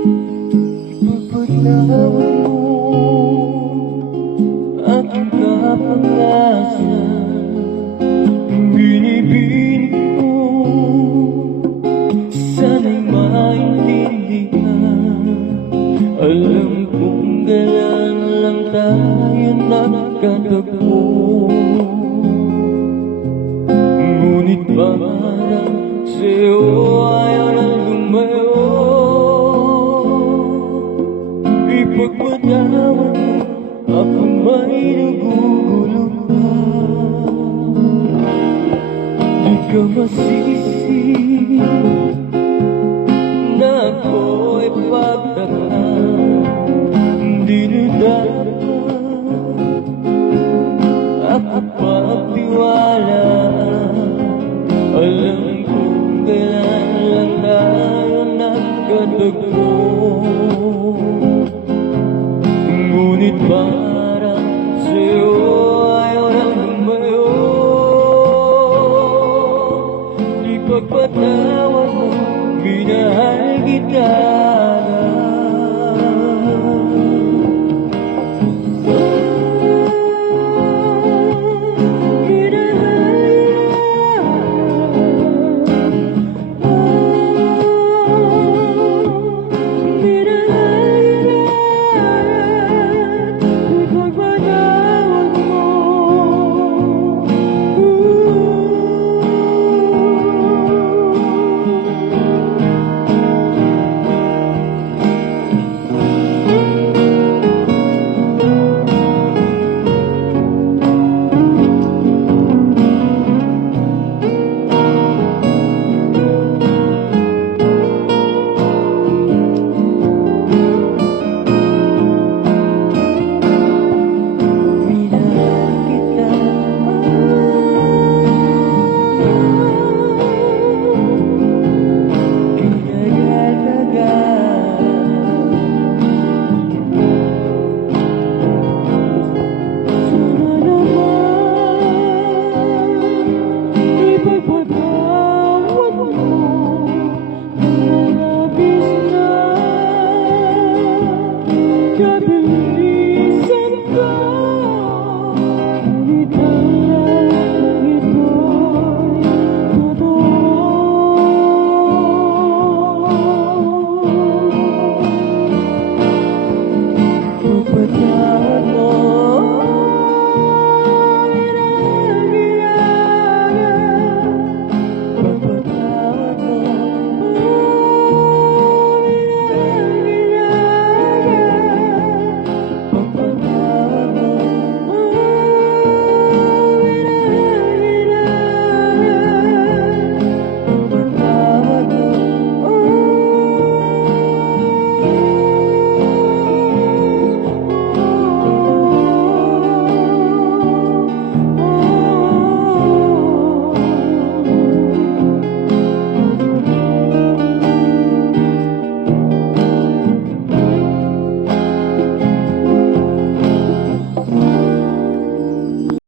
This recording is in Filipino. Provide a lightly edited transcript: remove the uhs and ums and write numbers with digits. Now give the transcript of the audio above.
Ipagpatawad mo aking kapangasan. Binibinig ko, sana'y maintindihan. Alam kong kailan lang tayo nagkatagpo, ngunit parang sa'yo ayaw na lumayo. Ipagpatawad mo akong may naguguluhan. Di ka masisi na ako'y pagtakhan, dinudaan at pagtiwalaan. Alam kong kailan lang tayo nagkatagpo, ngunit ba